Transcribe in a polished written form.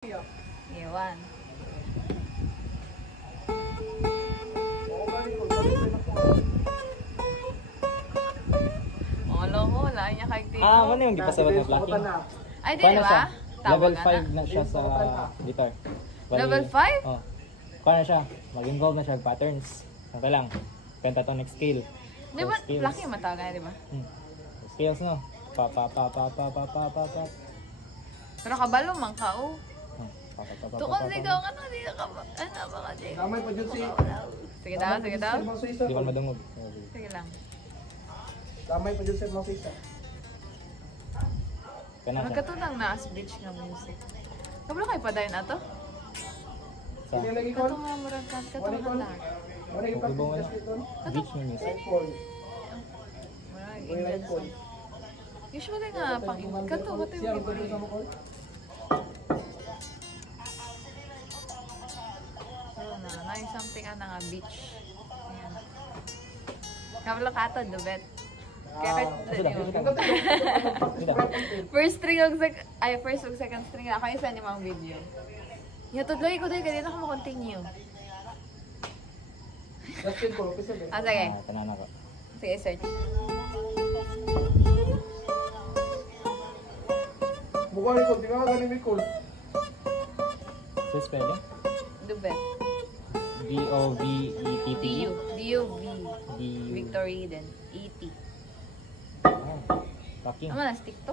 Iwan. Olo ko, wala niya kay Tino. Ano yung gipasabot na blocking? Ay, di ba? Level 5 na siya sa guitar. Level 5? Oo. Kaya na siya, mag-involve na siya with patterns. Saka lang, pentatonic scale. Di ba, blocking yung matawag nga, di ba? Scales no? Pa. Pero kabalo man ka, oh. Pa. Tukon sigaw ka na, di ka ba? Ano ba ka, Jay? Damay pa dyan si... Sige daw, sige daw. Di ba madungog? Sige lang. Damay pa dyan sa mga sisa. Kaya na siya. Magkatutang naas beach nga music. Kabalo kayo pa dahil na to? Sa Sino lagi ko? Kato nga murag ka, kato nga lang. Wala yung Pagdibo mo na. practice dito. Beach na music. Murag Indian song. Usually nga, pang kato, kato Siya, yung ito sa iba. mga So na something nga beach. Ayan. Kabalo ka to, Dubet. Kaya first string og first ug second string ako isa ni mang video. Nya tudloy ko dai kaya na ko continue. Justin ko, official eh. Sige. Tanan ako. Sige, search. Mukha ni Cole, di ka galing ni Cole. So spelling? Dubet. V-O-V-E-T-T. D-U-V. D. Victory then E-T. Blocking. Ano na stick to?